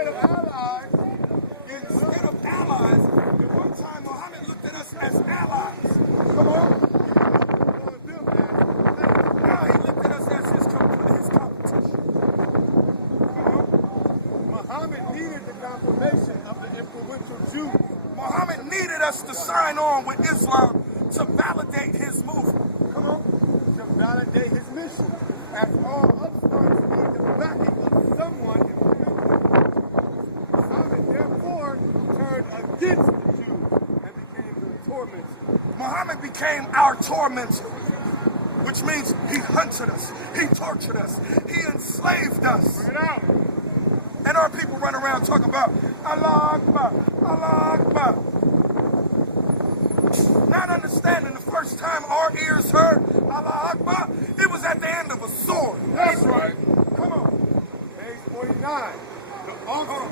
Instead of allies, at one time Muhammad looked at us as allies. Come on. Now he looked at us as his competition. Muhammad needed the confirmation of the influential Jews. Muhammad needed us to sign on with Islam to validate his movement. Come on. To validate his mission. As all upstarts need the backing of someone in the Muhammad therefore turned against the Jews and became their tormentor. Muhammad became our tormentor, which means he hunted us, he tortured us, he enslaved us. Bring it out. And our people run around talking about Allah Akbar, Allah Akbar. Not understanding the first time our ears heard Allah Akbar, it was at the end of a sword. That's right. Come on. Page 49. The altar.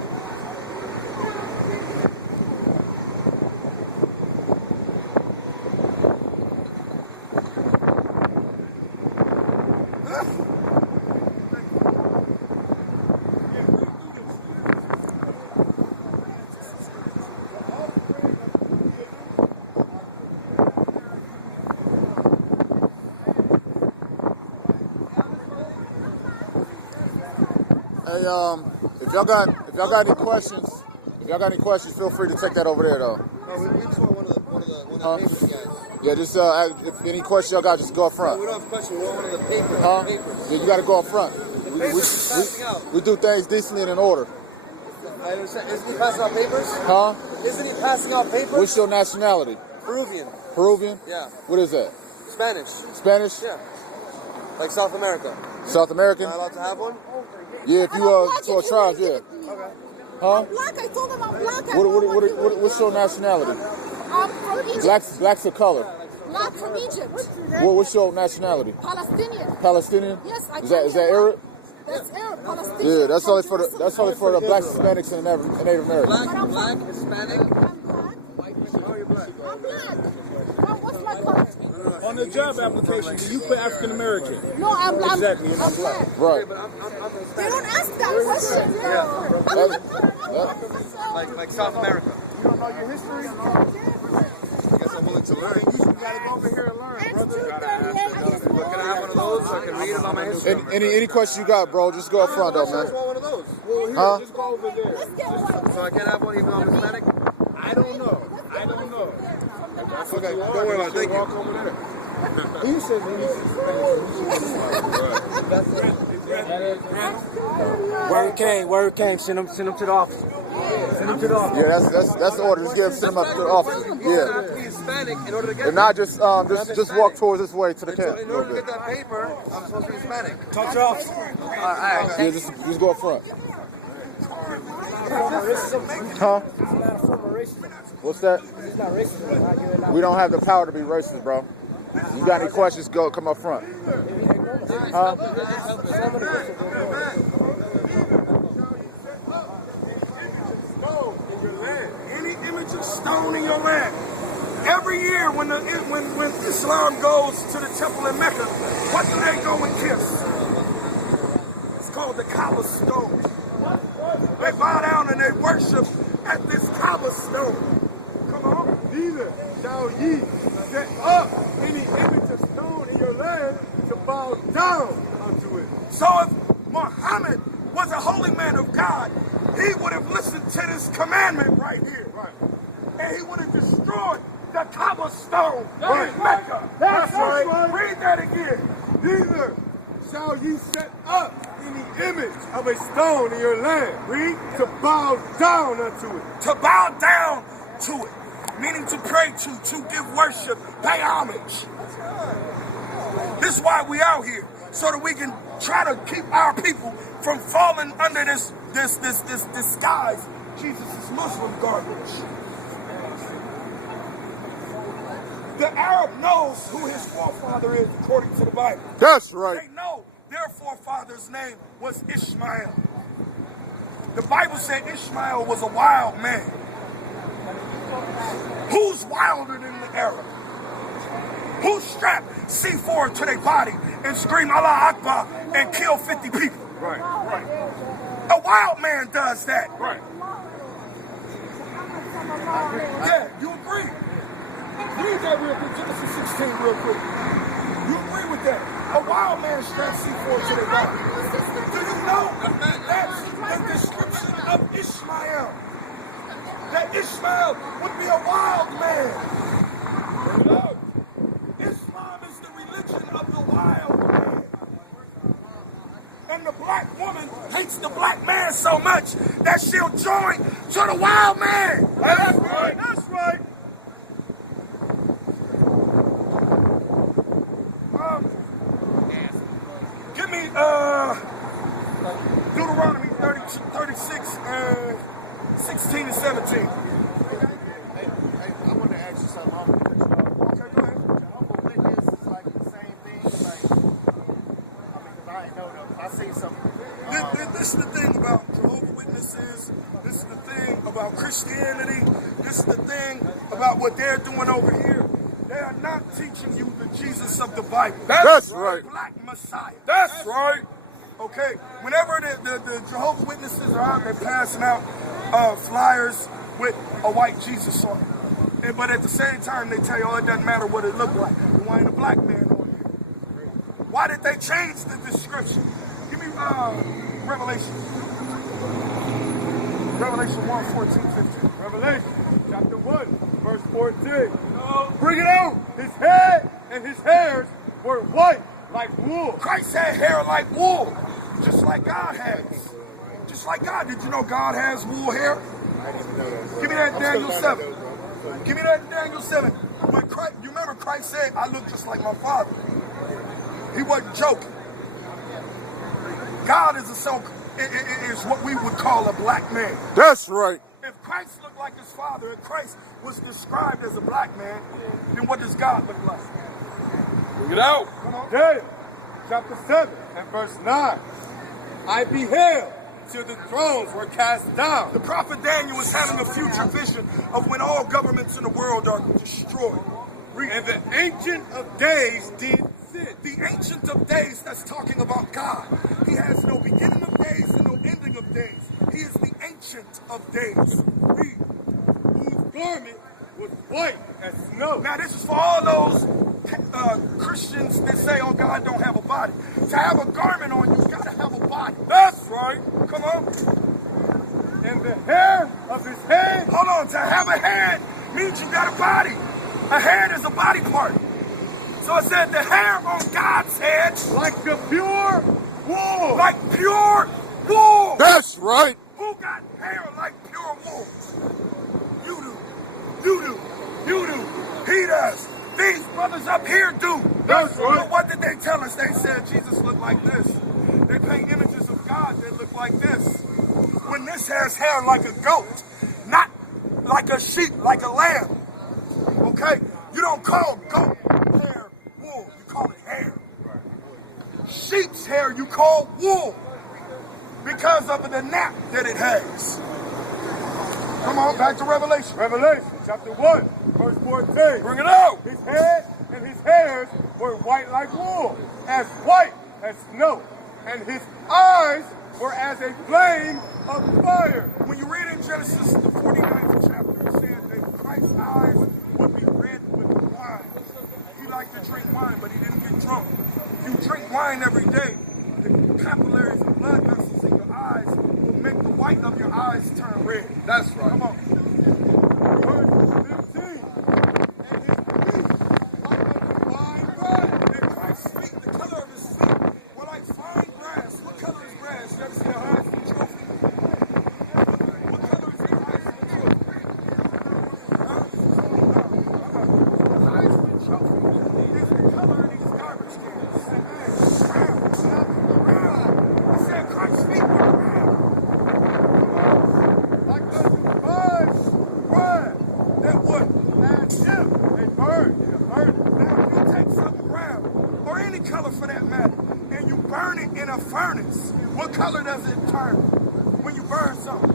Hey, if y'all got any questions, feel free to take that over there though. No, we just want one of the papers, guys. Yeah, just if any questions y'all got, just go up front. We don't have questions. We want one of the papers. Yeah, you got to go up front. We do things decently and in order. I understand. Isn't he passing out papers? Huh? Isn't he passing out papers? What's your nationality? Peruvian. Peruvian? Yeah. What is that? Spanish. Spanish? Yeah. Like South America. South American? Am I allowed to have one? Yeah, if you to a tribe, yeah. Okay. Huh? I'm black. I told him I'm black. What's your nationality? I'm from Egypt. Blacks of color. Black from Egypt. What's your nationality? Palestinian. Palestinian? Yes, I Is that Arab? That's Arab. Palestinian. Yeah, that's only for the blacks, Hispanics, and Native Americans. Black, Hispanic. I'm black. How are you black? I'm black. Now, what's my color? On the job application, do you put African American? No, I'm black. Exactly, you're not I'm black. Right. But I'm They don't ask that question. like South America. You don't know your history? I guess I'm willing to learn. You gotta go over here and learn, brother. But can I have one of those so I can read about my history? Any questions you got, bro? Just go up front, though, I just man. want one of those. Well, here, Huh? just go over there. Let's get one. So I can't have one even though I'm Hispanic? I don't know. Okay, don't worry about it. Thank you. Walk over there. He said he needs Word came. Send him to the office. Send him to the office. Yeah, that's the order. Just send them up to the office. I have to Yeah. be Hispanic in order to get And not just walk towards this way to the So camp. in order to get that paper, I'm supposed to be Hispanic. Talk to your office. Yeah, just go up front. Huh? What's that? We don't have the power to be racist, bro. You got any questions? Come up front. Huh? Any image of stone in your land. Every year when Islam goes to the temple in Mecca, what do they go and kiss? It's called the Kaaba stone. They bow down and they worship at this Kaaba stone. Come on. neither shall ye set up any image of stone in your land to bow down unto it. So if Muhammad was a holy man of God, he would have listened to this commandment right here. Right. And he would have destroyed the Kaaba stone Right. in Mecca. That's right. Read that again. Neither shall ye set up any image of a stone in your land. Read. To bow down unto it. To bow down to it. Meaning to pray to give worship, pay homage. This is why we out here. So that we can try to keep our people from falling under this disguise. Jesus is Muslim garbage. The Arab knows who his forefather is according to the Bible. That's right. They know their forefather's name was Ishmael. The Bible said Ishmael was a wild man. Who's wilder than the Arab? Who strapped C4 to their body and scream Allah Akbar and kill 50 people? Right. A wild man does that. Right. Yeah, you agree. Read that real quick, Genesis 16 real quick. You agree with that? A wild man straps C4 to their body. Do you know that's the description of Ishmael? That Ishmael would be a wild man. Islam is the religion of the wild man. And the black woman hates the black man so much that she'll join to the wild man. That's right. That's right. Give me Deuteronomy 36 and 16 and 17. Hey, I want to ask you something. Okay, go ahead. Jehovah's Witness is like the same thing. Like, I mean, because I ain't know them. I seen something. This is the thing about Jehovah's Witnesses. This is the thing about Christianity. This is the thing about what they're doing over here. They are not teaching you the Jesus of the Bible. That's right. Black Messiah. That's right. Okay, whenever the Jehovah's Witnesses are out, they're passing out flyers with a white Jesus on it. But at the same time, they tell you, oh, it doesn't matter what it looked like. Why ain't a black man on there? Why did they change the description? Give me Revelation. Revelation 1, 14, 15. Revelation chapter 1, verse 14. Bring it out. His head and his hairs were white like wool. Christ had hair like wool, just like God has. Just like God. Did you know God has wool hair? Give me that Daniel 7. Give me that Daniel 7. When Christ, you remember Christ said, I look just like my Father. He wasn't joking. God is is what we would call a black man. That's right. If Christ looked like his Father, if Christ was described as a black man, then what does God look like? Bring it out. Come on. Daniel chapter 7 and verse 9. I beheld till the thrones were cast down. The prophet Daniel was having a future vision of when all governments in the world are destroyed. And the Ancient of Days did sit. The Ancient of Days, that's talking about God. He has no beginning of days and no ending of days. He is the Ancient of Days. Read. Whose garment was white as snow. Now this is for all those Christians that say, oh, God don't have a body. To have a garment on, you gotta have a body. That's right. Come on. And the hair of his head. Hold on, to have a head means you got a body. A head is a body part. So it said the hair on God's head, Like the pure wool. like pure wool. That's right. Who got hair like pure wool? You do. You do. You do. He does. These brothers up here do. That's right. But what did they tell us? They said Jesus looked like this. They paint images of God that look like this. When this has hair like a goat, not like a sheep, like a lamb. Okay? You don't call goat hair wool. You call it hair. Sheep's hair you call wool because of the nap that it has. Come on, back to Revelation. Revelation chapter 1, verse 14. Bring it out. His head and his hairs were white like wool, as white as snow. And his eyes were as a flame of fire. When you read in Genesis, the 49th chapter, it said that Christ's eyes would be red with wine. He liked to drink wine, but he didn't get drunk. If you drink wine every day, the capillaries and blood vessels in your eyes will make the white of your eyes turn red. That's right. Come on. Verse 15. And his feet like unto fine brass. And Christ's feet, the color of his feet, were like fine brass. What color is brass? You ever see a Heisman trophy? What color is a Heisman trophy? Huh? The Heisman trophy is the color of these garbage cans. Brown. He said Christ's feet were brown. Like unto fine brass. That would. And if they burn in a furnace. Now, if you take something brown, or any color for that matter, and you burn it in a furnace, what color does it turn when you burn something?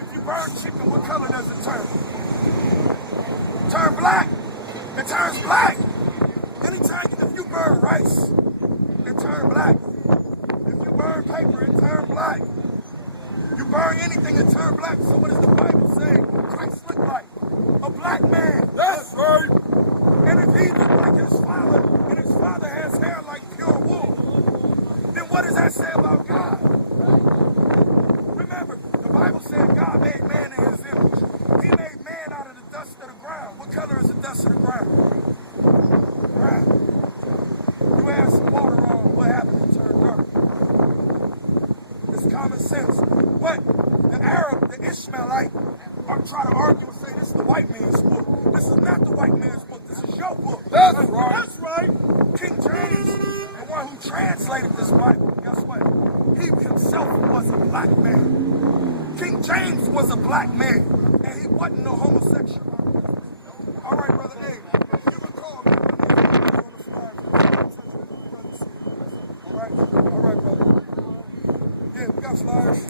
If you burn chicken, what color does it turn? Turn black. It turns black. Anytime, if you burn rice, it turns black. If you burn paper, it turns black. You can burn anything and turn black. So what does the Bible say Christ looked like? A black man. That's right. And if he looked like his father, and his father has hair like pure wool, then what does that say about God? Remember, the Bible said God made man in his image. He made man out of the dust of the ground. What color is the dust of the ground? Brown. You add some water on, what happens? It turns dark. It's common sense. But the Arab, the Ishmaelite, are trying to argue and say this is the white man's book. This is not the white man's book. This is your book. That's right. That's right. King James, the one who translated this Bible, guess what? He himself was a black man. King James was a black man, and he wasn't no homosexual. All right, brother. Hey, you can call me. All right, brother. Yeah, we got flyers.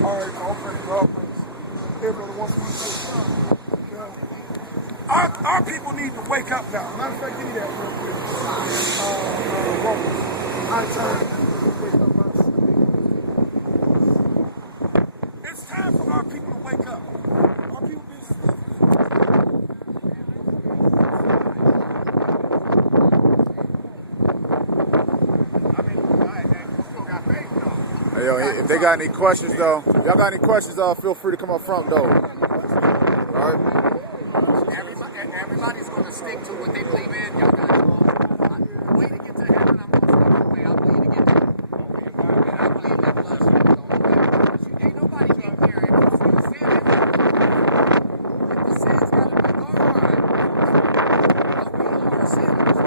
All right, all praise. Here, brother, one for you. Our people need to wake up now. Matter of fact, give me that real quick. Romans. I turn to wake up. It's time for our people to wake up. Our people been sleeping. Hey, yo, if they got any questions though, if y'all got any questions, feel free to come up front though. All right. Everybody's going to stick to what they believe in. Y'all guys will. The way to get to heaven, I'm going to stick to the way I believe to get there. And I believe that blood is the only way. Ain't nobody getting there if it's still sin. If the sin's got to be gone, but we are sinners.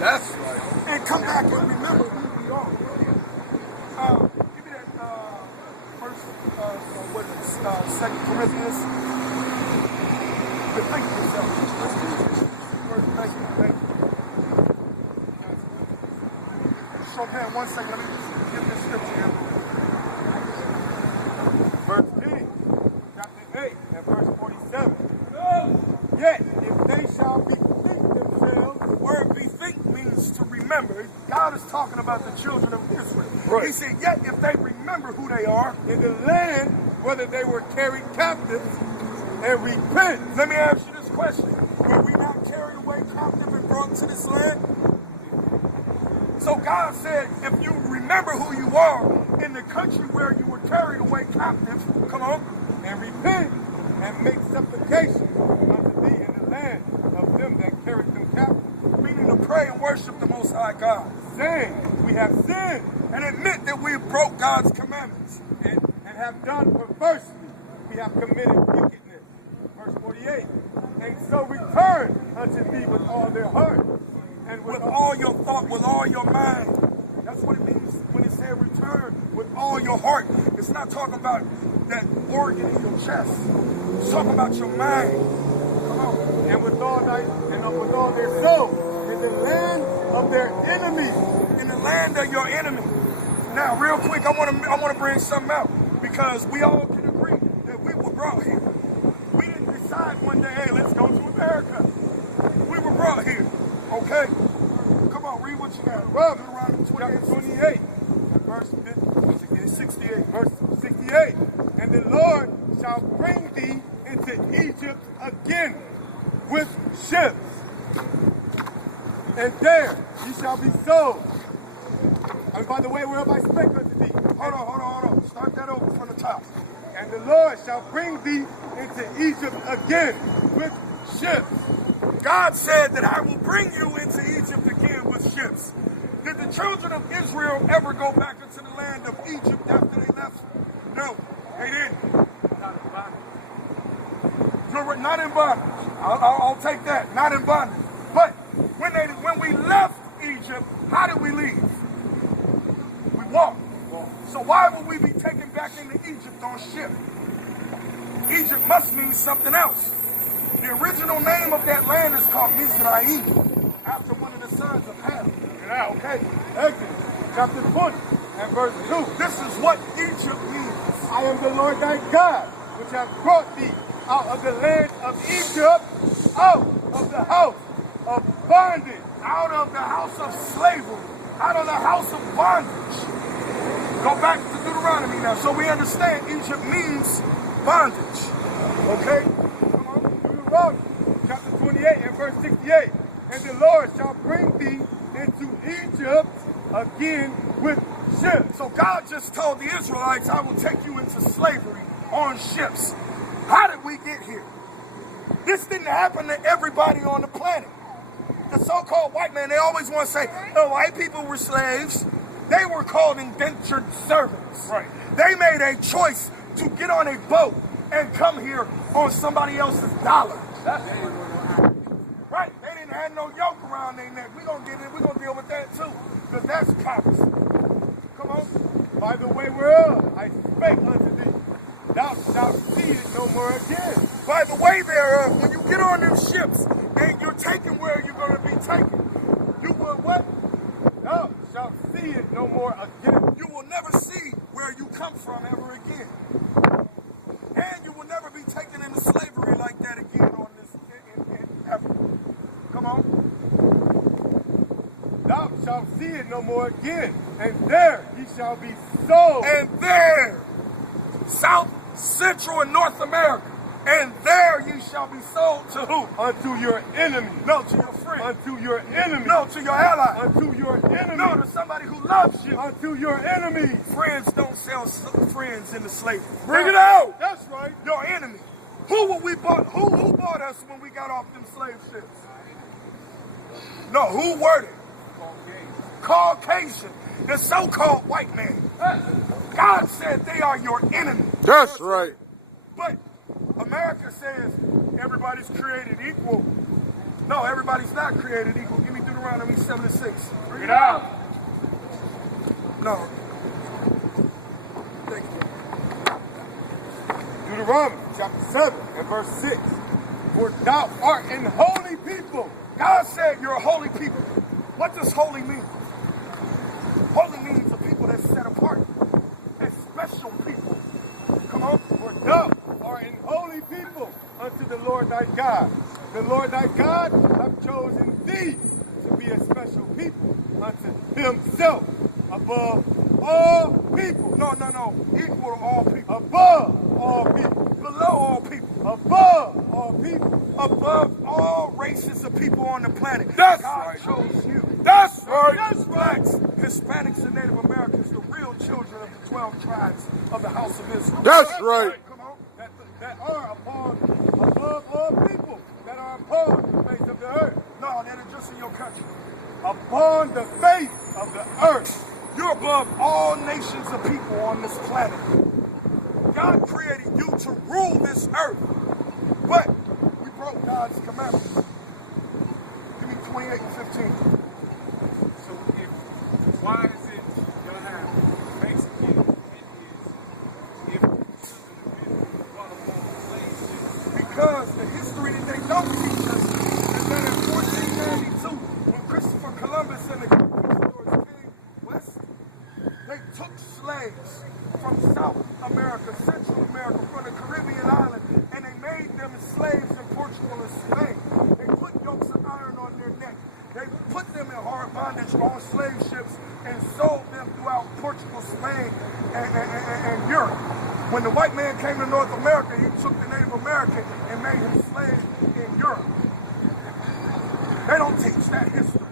That's right. And come back and remember who we are. Give me that first, what is it, 2 Corinthians. But think of yourself. Let's do this. First, thank you. Show hand 1 second. Let me just give this scripture here. Verse 8, chapter 8, and verse 47. Yet, if they shall bethink themselves, The word bethink means to remember. God is talking about the children of Israel. Right. He said, yet if they remember who they are, in the land whether they were carried captives, and repent. let me ask you this question. Were we not carried away captive and brought to this land? So God said, if you remember who you are in the country where you were carried away captive, come on, and repent, and make supplication unto thee in the land of them that carried them captive, meaning to pray and worship the Most High God, saying, we have sinned, and admit that we have broke God's commandments. and have done perversely. We have committed wickedness. Verse 48. And so return unto thee with all their heart, and With all your thought, with all your mind. That's what it means when it said return with all your heart. It's not talking about that organ in your chest. It's talking about your mind. Come on. and with all their soul, in the land of their enemies. In the land of your enemy. Now, real quick, I want to bring something out because we all can agree that we were brought here. We didn't decide one day, hey, let's go to America. We were brought here. Okay? Come on, read what you got. Deuteronomy chapter 28, verse 68. Verse 68. And the Lord shall bring thee into Egypt again with ships, and there ye shall be sold. And by the way, whereof I spake unto thee. Hold on. Start that over from the top. And the Lord shall bring thee into Egypt again with ships. God said that I will bring you into Egypt again with ships. Did the children of Israel ever go back into the land of Egypt after they left? No, they didn't. No, not in bondage. I'll take that. Not in bondage. But when we left Egypt, how did we leave? We walked. So why would we be taken back into Egypt on ship? Egypt must mean something else. The original name of that land is called Mizraim, after one of the sons of Ham. Okay, Exodus chapter 20 and verse 2. This is what Egypt means. I am the Lord thy God, which hath brought thee out of the land of Egypt, out of the house of bondage. Out of the house of slavery, out of the house of bondage. Go back to Deuteronomy now, so we understand Egypt means bondage. Okay? Come on, Deuteronomy chapter 28 and verse 68. And the Lord shall bring thee into Egypt again with ships. So God just told the Israelites, I will take you into slavery on ships. How did we get here? This didn't happen to everybody on the planet. The so-called white man, they always want to say, the white people were slaves. They were called indentured servants. Right. They made a choice to get on a boat and come here on somebody else's dollar. Right. They didn't have no yoke around their neck. We're going to get it. We're going to deal with that too. Because that's cops. Come on. By the way whereof I spake unto thee, thou shalt see it no more again. By the way thereof, when you get on them ships and you're taken where you're going to be taken, you will what? Thou shalt see it no more again. You will never see where you come from ever again. And you will never be taken into slavery like that again on this ever. Come on. Thou shalt see it no more again, and there ye shall be sold. And there, South, Central, and North America, and there you shall be sold to who? Unto your enemy. No, to your friend. Unto your enemy. No, to your ally. Unto your enemy. No, to somebody who loves you. Unto your enemy. Friends don't sell friends into slavery. Bring it out. That's right. Your enemy. Who will we bought? Who bought us when we got off them slave ships? No, who were they? Caucasian. The so-called white man. God said they are your enemy. That's right. But America says everybody's created equal. No, everybody's not created equal. Give me Deuteronomy 7:6. Bring it out. No. Thank you. Deuteronomy chapter 7 and verse 6. For thou art an holy people. God said you're a holy people. What does holy mean? Holy means a people that's set apart. A special people. Come on. For thou art an holy people unto the Lord thy God. The Lord thy God hath chosen thee to be a special people unto himself above all people. No. Equal to all people. Above all people. Below all people. Above all people. Above all races of people on the planet. That's God right. chose you. That's right. That's blacks, Hispanics, and Native Americans, the real children of the 12 tribes of the house of Israel. That's right. Come on. That are above all people that are upon the face of the earth. No, they're just in your country. Upon the face of the earth. You're above all nations of people on this planet. God created you to rule this earth. But we broke God's commandments. Give me 28 and 15. So why is it gonna have Mexican Indians if Because the history that they don't teach us is that in 1492, when Christopher Columbus and the conquistadors came west, they took slaves from South America, Central America, from the Caribbean island, and they made them slaves in Portugal and Spain. They put yokes of iron on their neck. They put them in hard bondage on slave ships and sold them throughout Portugal, Spain, and Europe. When the white man came to North America, he took the Native American and made him slave in Europe. They don't teach that history.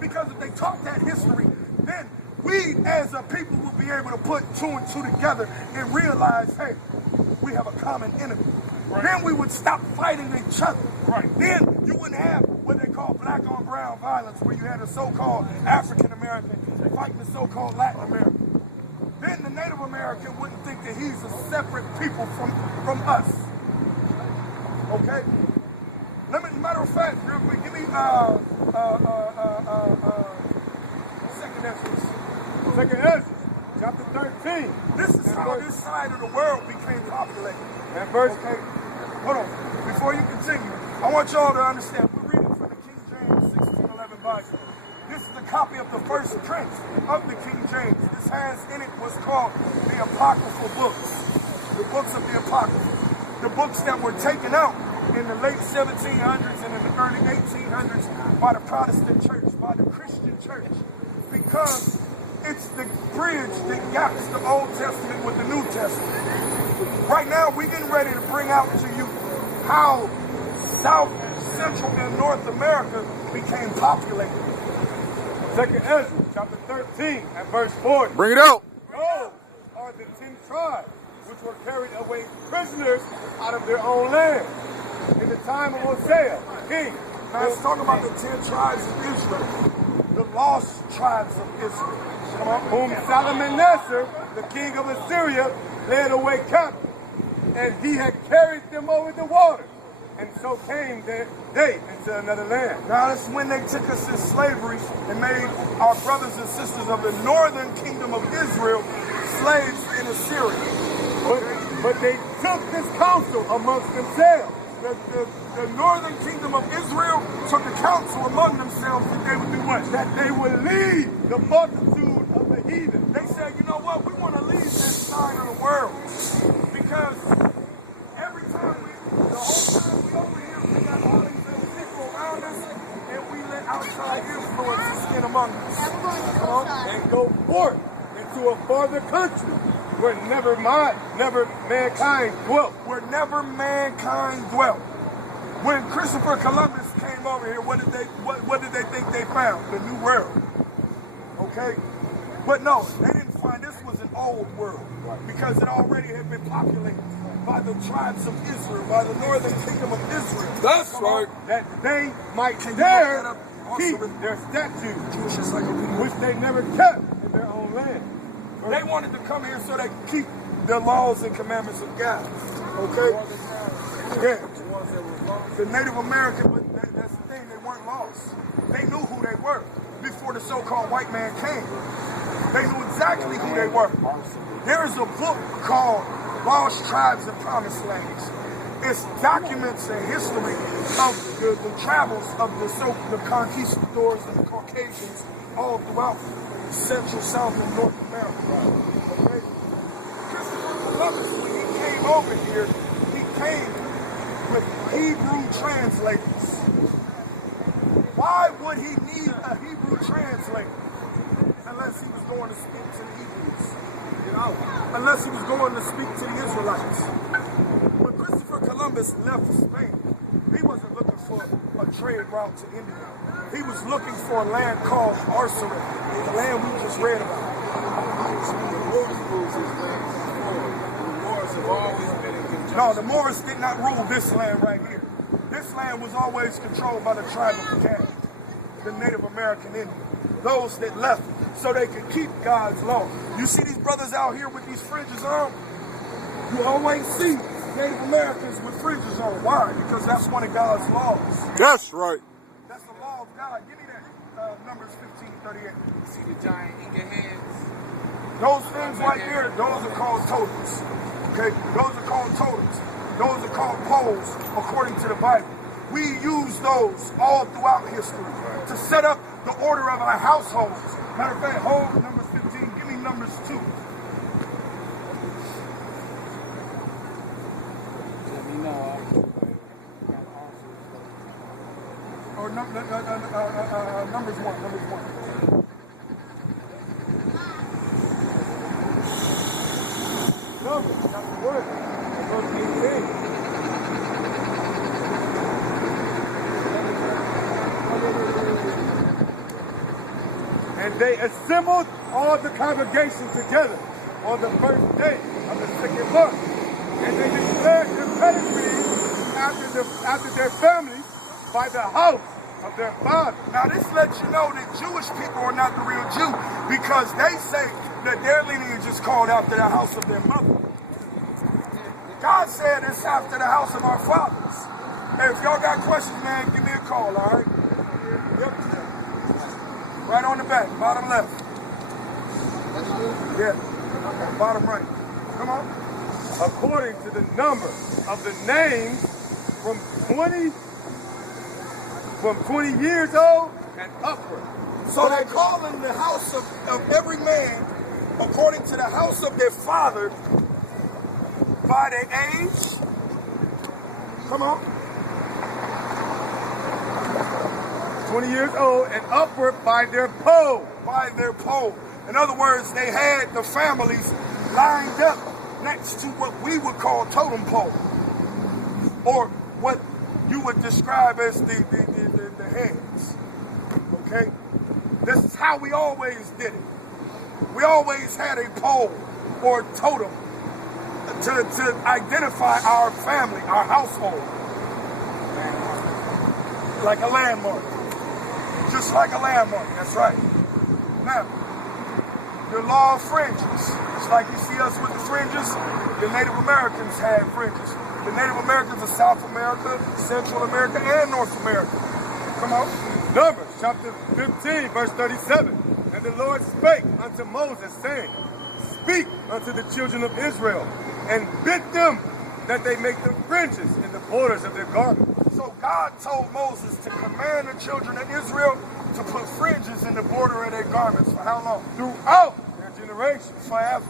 Because if they taught that history, then we as a people will be able to put two and two together and realize, hey, we have a common enemy. Right. Then we would stop fighting each other. Right. Then you wouldn't have what they call black on brown violence, where you had a so-called African American fighting the so-called Latin American. Then the Native American wouldn't think that he's a separate people from us. Okay? Matter of fact, give me Second Ezra chapter 13. This is how this side of the world became populated. And verse Okay, hold on. Before you continue, I want y'all to understand. We're reading from the King James 1611 Bible. This is a copy of the first print of the King James. This has in it what's called the apocryphal books. The books of the apocrypha. The books that were taken out in the late 1700s and in the early 1800s by the Protestant church, by the Christian church, because it's the bridge that gaps the Old Testament with the New Testament. Right now, we're getting ready to bring out to you how South, Central, and North America became populated. 2nd Ezra, chapter 13, and verse 40. Bring it out. Those are the 10 tribes which were carried away prisoners out of their own land in the time of Hosea, king. Now, let's talk about the 10 tribes of Israel, the lost tribes of Israel. Whom Salmanassar, the king of Assyria, led away captive, and he had carried them over the water, and so came they into another land. Now, that's when they took us in slavery and made our brothers and sisters of the northern kingdom of Israel slaves in Assyria. But they took this counsel amongst themselves. The northern kingdom of Israel took a counsel among themselves that they would do what? That they would lead the multitude of the heathen. They said, you know what? We want to leave this side of the world because every time the whole time we over here, we got all these other people around us, and we let outside influences in among us. Come on, and go forth into a farther country where never mankind dwelt. Where never mankind dwelt. When Christopher Columbus came over here, what did they think they found? The New World. Okay? But no, they didn't find this was an old world because it already had been populated by the tribes of Israel, by the northern kingdom of Israel. That's right. That they might dare keep their statues, which they never kept in their own land. They wanted to come here so they could keep the laws and commandments of God. Okay? Yeah. The Native American, but that's the thing, they weren't lost. They knew who they were before the so-called white man came. They knew exactly who they were. There is a book called Lost Tribes and Promised Lands. It's documents and history of the travels of the conquistadors and the Caucasians all throughout Central, South, and North America. Okay? Christopher Columbus, when he came over here, he came with Hebrew translators. Why would he need a Hebrew translator? Unless he was going to speak to the Hebrews. Unless he was going to speak to the Israelites. When Christopher Columbus left Spain, he wasn't looking for a trade route to India. He was looking for a land called Arsalan, the land we just read about. No, the Moors did not rule this land right here. This land was always controlled by the tribe of the Cat, the Native American Indian. Those that left so they could keep God's law. You see these brothers out here with these fringes on? You always see Native Americans with fringes on. Why? Because that's one of God's laws. That's right. That's the law of God. Give me that Numbers 15:38. See the giant eagle heads? Those things right there, those are called totems. Okay? Those are called totems. Those are called poles according to the Bible. We use those all throughout history to set up the order of our households. Matter of fact, hold Numbers 15. Give me Numbers 2. Or Numbers 1. Numbers 1. Numbers, chapter 1, verse 18. And they assembled all the congregation together on the first day of the second month. And they declared their pedigree after their families by the house of their father. Now this lets you know that Jewish people are not the real Jew because they say that their lineage is called after the house of their mother. God said it's after the house of our fathers. Hey, if y'all got questions, man, give me a call, all right? Yep. Right on the back, bottom left. Yeah, bottom right. Come on. According to the number of the names from 20 years old and upward. So they're calling the house of every man according to the house of their father by their age. Come on. 20 years old and upward by their poll. By their poll. In other words, they had the families lined up next to what we would call totem pole, or what you would describe as the heads. Okay? This is how we always did it. We always had a pole or totem to identify our family, our household. Like a landmark. Just like a landmark, that's right. Now, the law of fringes. It's like you see us with the fringes. The Native Americans had fringes. The Native Americans of South America, Central America, and North America. Come on. Numbers chapter 15, verse 37. And the Lord spake unto Moses, saying, Speak unto the children of Israel, and bid them that they make the fringes in the borders of their garments. So God told Moses to command the children of Israel to put fringes in the border of their garments for how long? Throughout their generations. Forever.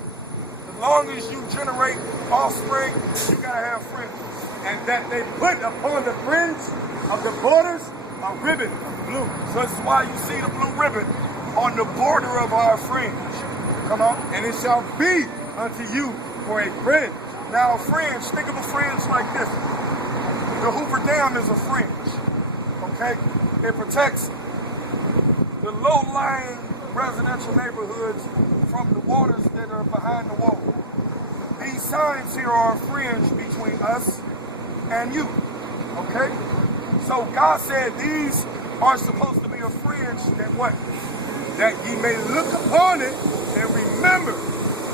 As long as you generate offspring, you gotta have fringes. And that they put upon the fringe of the borders a ribbon of blue. So this is why you see the blue ribbon on the border of our fringe. Come on. And it shall be unto you for a fringe. Now a fringe, think of a fringe like this. The Hoover Dam is a fringe. Okay? It protects the low-lying residential neighborhoods from the waters that are behind the wall. These signs here are a fringe between us and you. Okay? So God said these are supposed to be a fringe that what? That ye may look upon it and remember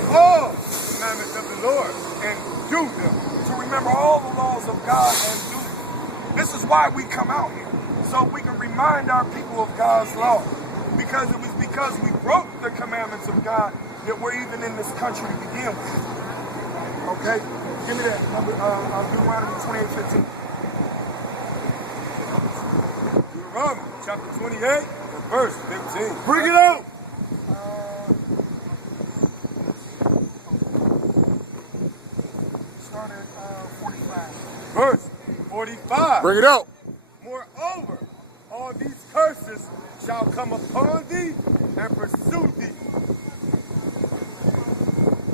all the commandments of the Lord and do them. To remember all the laws of God and do them. This is why we come out here. So we can remind our people of God's law. Because it was because we broke the commandments of God that we're even in this country to begin with. Okay? Give me that. Deuteronomy 28:15. Deuteronomy chapter 28, verse 15. Bring it out! Start at 45. Verse 45. Bring it out. Moreover, all these curses shall come upon thee and pursue thee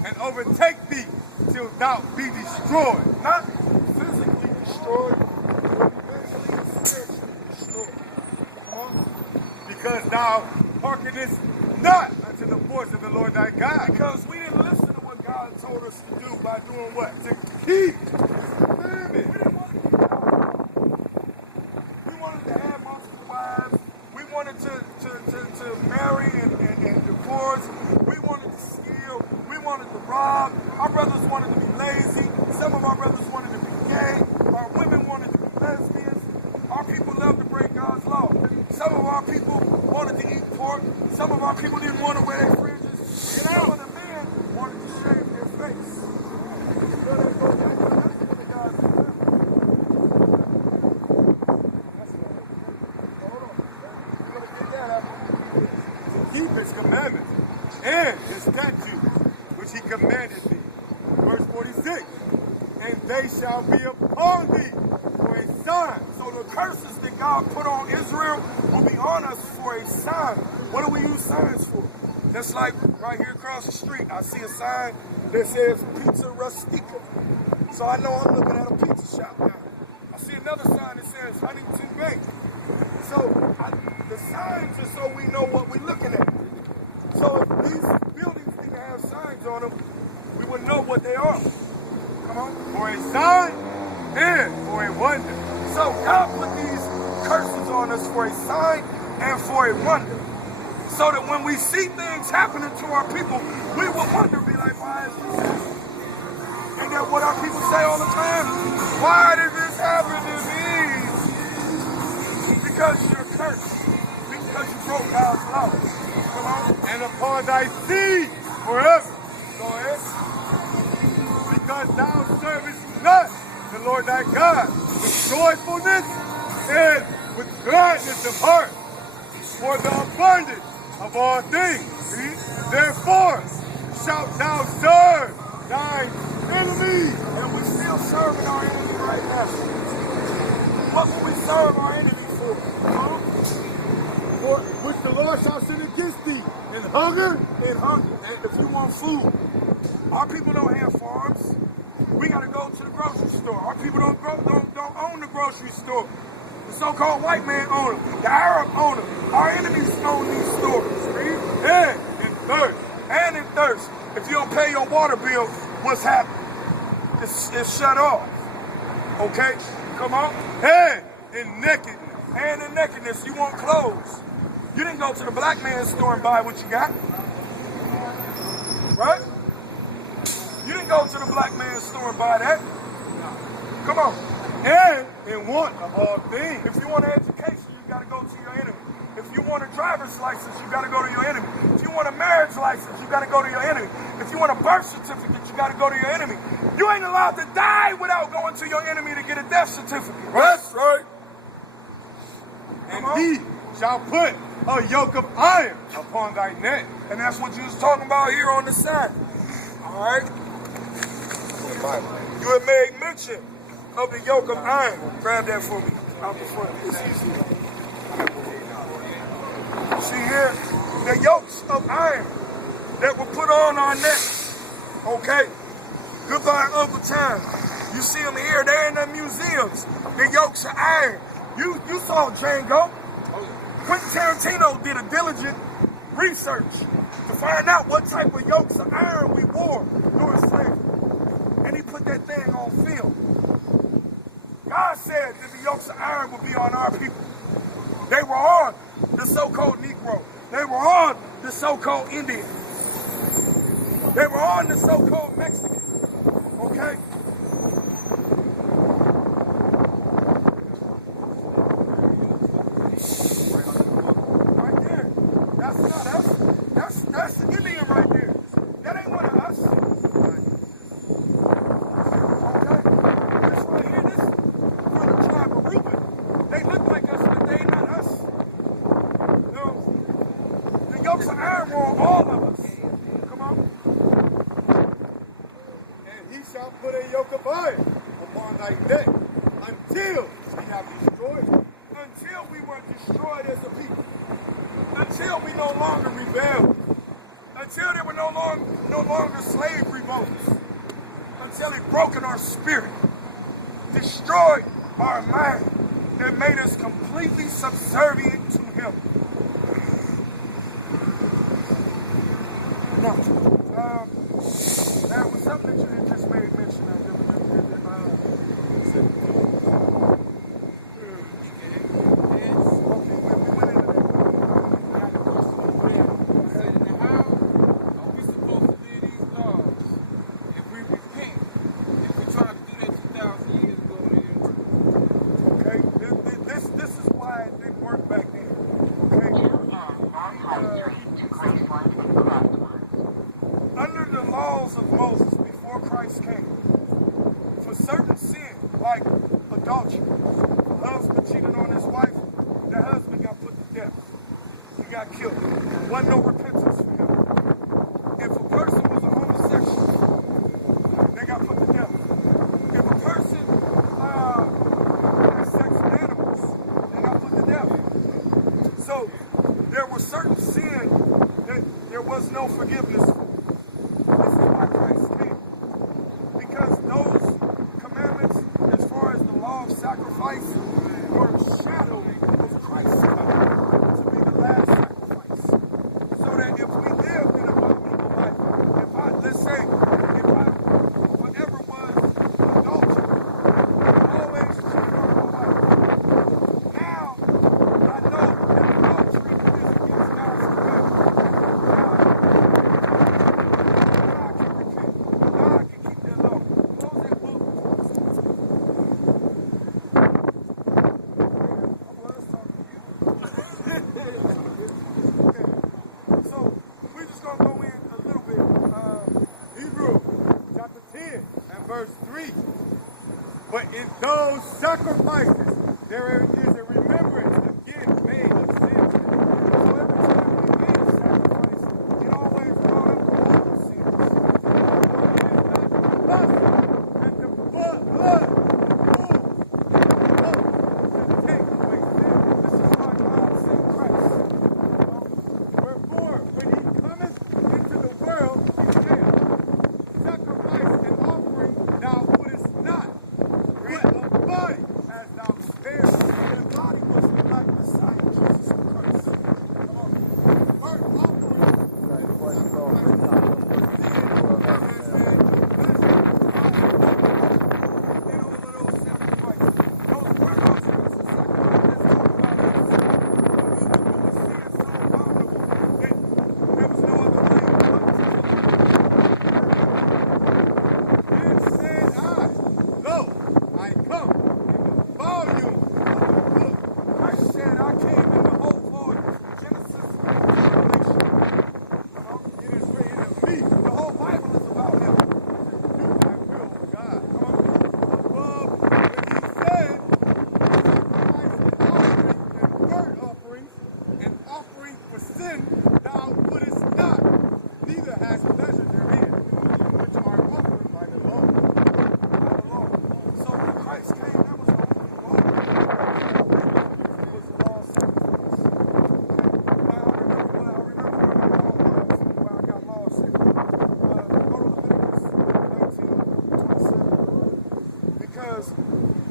and overtake thee till thou be destroyed. Not physically destroyed, but mentally and spiritually destroyed. Come on. Because thou hearkenest not unto the voice of the Lord thy God. Because we didn't listen to what God told us to do by doing what? To keep his commandments. We wanted to have multiple wives. We wanted to marry and divorce. We wanted to steal. We wanted to rob. Our brothers wanted to be lazy. Some of our brothers wanted to be gay. Our women wanted to be lesbians. Our people love to break God's law. Some of our people wanted to eat pork. Some of our people didn't want to wear their fringes. And some of the men wanted to shave their face. Keep his commandments and his statutes, which he commanded thee. Verse 46, and they shall be upon thee for a sign. So the curses that God put on Israel will be on us for a sign. What do we use signs for? Just like right here across the street, I see a sign that says Pizza Rustica. So I know I'm looking at a pizza shop now. I see another sign that says Huntington Bank. So the signs are so we know what we're looking at. So if these buildings didn't have signs on them, we wouldn't know what they are. Come on. For a sign and for a wonder. So God put these curses on us for a sign and for a wonder. So that when we see things happening to our people, we will wonder, be like, why is this happening? Ain't that what our people say all the time? Why did this happen to me? Because you're cursed. Because you broke God's law. Come on. And upon thy seed forever. Go ahead. Because thou servest not the Lord thy God with joyfulness and with gladness of heart for the abundance of all things. See? Therefore shalt thou serve thine enemies. And we still serving our enemy right now. What will we serve our enemy for? Huh? For which the Lord shall send against thee in hunger. In hunger. And if you want food, our people don't have farms. We gotta go to the grocery store. Our people don't own the grocery store. The so-called white man own them. The Arab own them. Our enemies own these stores. See? And in thirst. And in thirst. If you don't pay your water bill, what's happening? It's shut off. Okay? Come on. And in nakedness. And in nakedness. You want clothes. You didn't go to the black man's store and buy what you got. Right? You didn't go to the black man's store and buy that. Come on. And in want of all things. If you want an education, you got to go to your enemy. If you want a driver's license, you got to go to your enemy. If you want a marriage license, you got to go to your enemy. If you want a birth certificate, you got to go to your enemy. You ain't allowed to die without going to your enemy to get a death certificate. That's right. Come And on. he shall put a yoke of iron upon thy neck. And that's what you was talking about here on the side. All right? You had made mention of the yoke of iron. Grab that for me out the front. It's easy. See here, the yokes of iron that were put on our necks. Okay? Goodbye, Uncle Tom. You see them here, they're in the museums. The yokes of iron. You saw Django. Quentin Tarantino did a diligent research to find out what type of yokes of iron we wore during slavery. And he put that thing on film. God said that the yokes of iron would be on our people. They were on the so-called Negro. They were on the so-called Indian. They were on the so-called Mexican. Okay? Right there. That's not us. That's the Indian right there. That ain't one of us. Okay? This right here, this from the tribe of Reuben. They look like us, but they not us. No. The yokes of iron were on all of us. Come on. And he shall put a yoke of iron upon thy neck until he have destroyed thee. Until we were destroyed as a people. Until we no longer rebelled. Until there were no longer slave revolts. Until it broke in our spirit. Destroyed our mind. And made us completely subservient to him. Now, that was something that you had just made mention of. Under the laws of Moses before Christ came, for certain sin like adultery, the husband cheated on his wife, the husband got put to death. He got killed. Wasn't no repentance for him. If a person was a homosexual, they got put to death. If a person had sex with animals, they got put to death. So there were certain sin that there was no forgiveness for. This is why Christ came. Because those commandments, as far as the law of sacrifice, were a shadow of Christ's coming to be the last sacrifice. So that if we lived in a biblical life, let's say, if I forever was an adulterer, always cheated on my wife, now I know that adultery is against God's commandment. Now, But in those sacrifices, there is a remembrance again made of sins. So every time we make a sacrifice, it always brought up all sins. And the blood of to take away sin. This is why God sent Christ. Wherefore, when he cometh into the world, he said, sacrifice and offering thou wouldest not, but a body hast thou spared. And the body was like the Messiah, Jesus Christ. Come on. Burnt offering.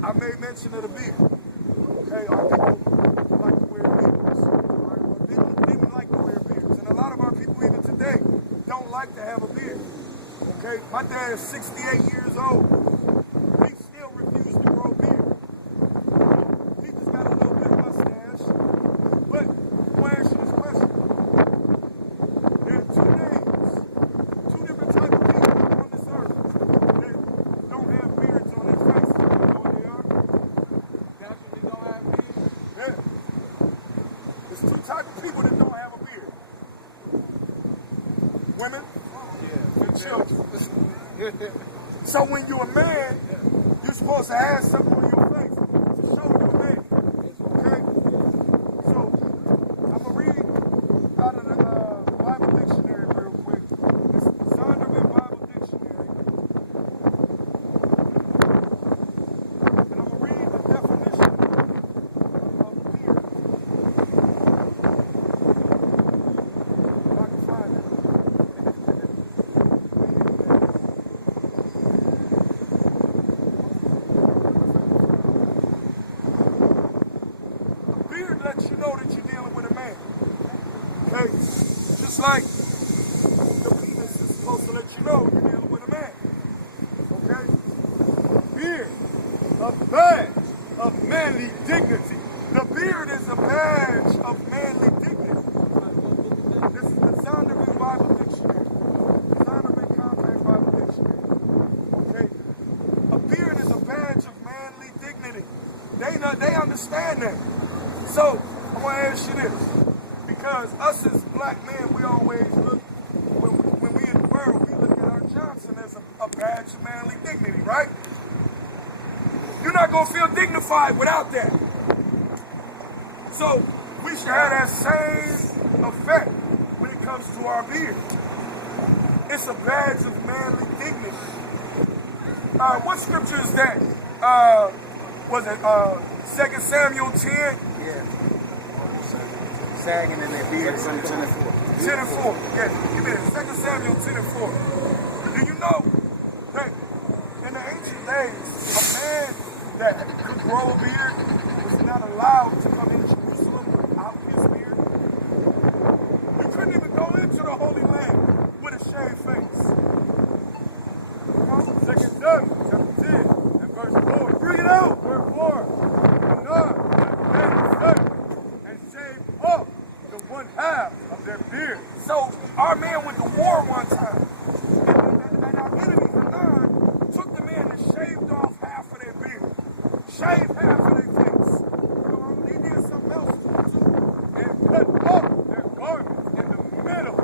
I made mention of the beard. Okay, our people like to wear beards. People didn't like to wear beards. And a lot of our people even today don't like to have a beard. Okay, my dad is 68 years old. He still refused to grow a beard. He just got a little bit of mustache. But I'm going to ask you this question. There are 2 names, 2 different types of people on this earth that don't have beards on their faces. Yeah. There's 2 types of people that don't have a beard. Women and children. So when you're a man, you're supposed to have something on your face to show you're a man. Okay? So I'm going to read out of the Bible dictionary real quick. This is the Zondervan Bible Dictionary. And I'm going to read the definition of beard. If I can find it. A beard lets you know that you're dealing with a man. Okay? Just like the penis is supposed to let you know you're dealing with a man. Okay? Beard, a badge of manly dignity. The beard is a badge of manly dignity. This is the Zondervan Bible Dictionary. Zondervan Compact Bible Dictionary. Okay? A beard is a badge of manly dignity. They understand that. So, I want to ask you this. Because us as black men, we always look, when we in the world, we look at our Johnson as a badge of manly dignity, right? You're not going to feel dignified without that. So, we should have that same effect when it comes to our beard. It's a badge of manly dignity. What scripture is that? Was it 2 Samuel 10? Yeah. Sagging in their beard. 10 and 4. 10 and 4. Yeah, give me that. 2 Samuel 10 and 4. Do you know that in the ancient days, a man that could grow a beard was not allowed to come into Jerusalem without his beard? You couldn't even go into the Holy Land with a shaved face. Come on, 2 Samuel chapter 10 and verse 4. bring it out. Wherefore, none that man and shave off the 1/2 of their beard. So our man went to war one time, and our enemy, Hanan, took the man and shaved off half of their beard, shaved half of their face. He did something else to it too. And cut off their garments in the middle.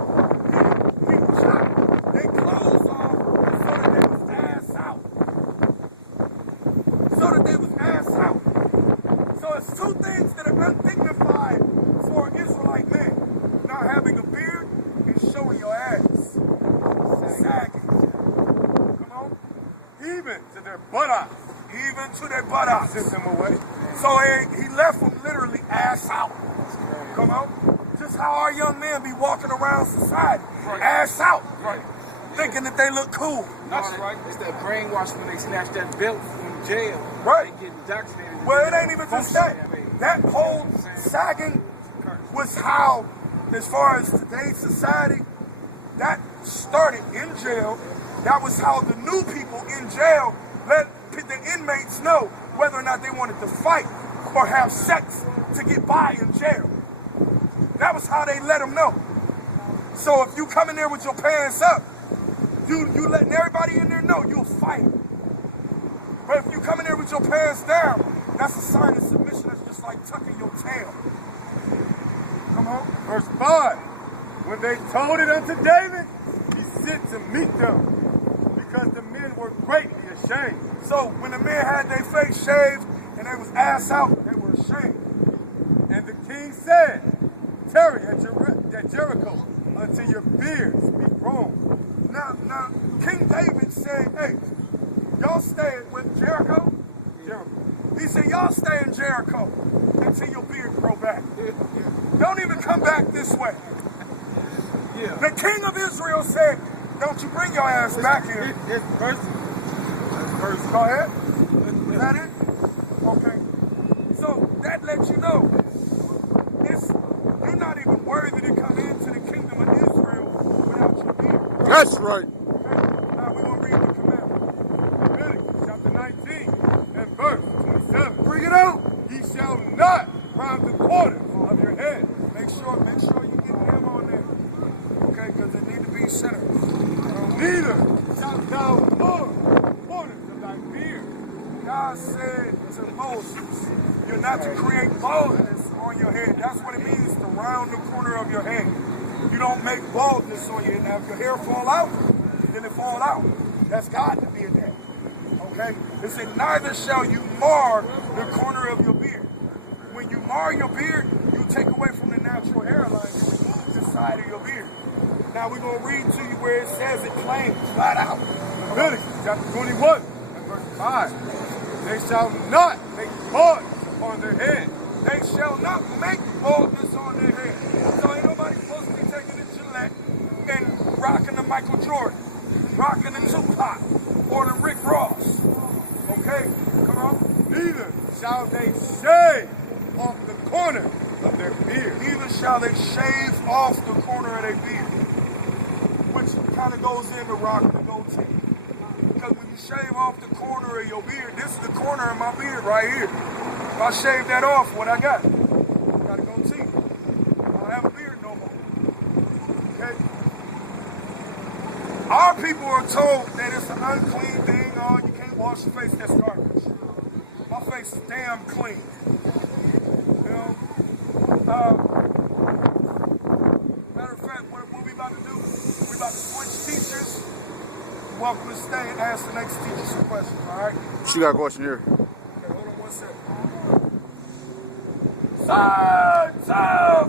He chopped their clothes off so that they was ass out. So There's two things that are undignified for an Israelite man. Not having a beard and showing your ass. Sagging. Come on. Even to their buttocks. Even to their buttocks. Sent them away. So he left them literally ass out. Come on. Just how our young men be walking around society. Right. Ass out. Right. Thinking that they look cool. That's right. It's that brainwash when they snatch that belt from jail. Right. They get indoctrinated. Well, it ain't even just that. That whole sagging was how, as far as today's society, that started in jail. That was how the new people in jail let the inmates know whether or not they wanted to fight or have sex to get by in jail. That was how they let them know. So if you come in there with your pants up, you letting everybody in there know you'll fight. But if you come in there with your pants down, that's a sign of submission. That's just like tucking your tail. Come on. Verse 5. When they told it unto David, he sent to meet them, because the men were greatly ashamed. So when the men had their face shaved and they was ass out, they were ashamed. And the king said, tarry at Jericho until your beards be grown. Now, King David said, hey, y'all stay with Jericho? Jericho. He said, y'all stay in Jericho until your beard grow back. Don't even come back this way. Yeah. The king of Israel said, don't you bring your ass back here. It's verse. Go ahead. Is that it? Okay. So that lets you know, you're not even worthy to come into the kingdom of Israel without your beard. That's right. Now we're going to read the commandment. Leviticus chapter 19 and verse 27. Bring it out. Ye shall not round the corners of your head. Make sure you get them on there. Okay, because it need to be centered. Neither shalt thou look the corners of thy beard. God said to Moses, you're not to create baldness on your head. That's what it means to round the corner of your head. You don't make baldness on your head. Now, if your hair fall out, then it fall out. That's God to be in there. Okay? It said, neither shall you mar the corner of your beard. When you mar your beard, you take away from the natural hairline. You remove the side of your beard. Now, we're going to read to you where it says it plain, flat out. Leviticus chapter 21 and verse 5. They shall not make baldness upon their head. They shall not make baldness on their head. So ain't nobody supposed to be taking the Gillette and rocking the Michael Jordan, rocking the Tupac, or the Rick Ross. Okay? Come on. Neither shall they shave off the corner of their beard. Neither shall they shave off the corner of their beard, which kind of goes into rocking the goatee. Because when you shave off the corner of your beard, this is the corner of my beard right here. If I shave that off, what I got? I got a goatee. I don't have a beard no more. Okay? Our people are told that it's an unclean thing. Oh, you can't wash your face, that's garbage. My face is damn clean. You know? Matter of fact, what we about to do, we about to switch teachers. You're welcome to stay and ask the next teacher some questions, all right? She got a question here. Okay, hold on one second. Sons of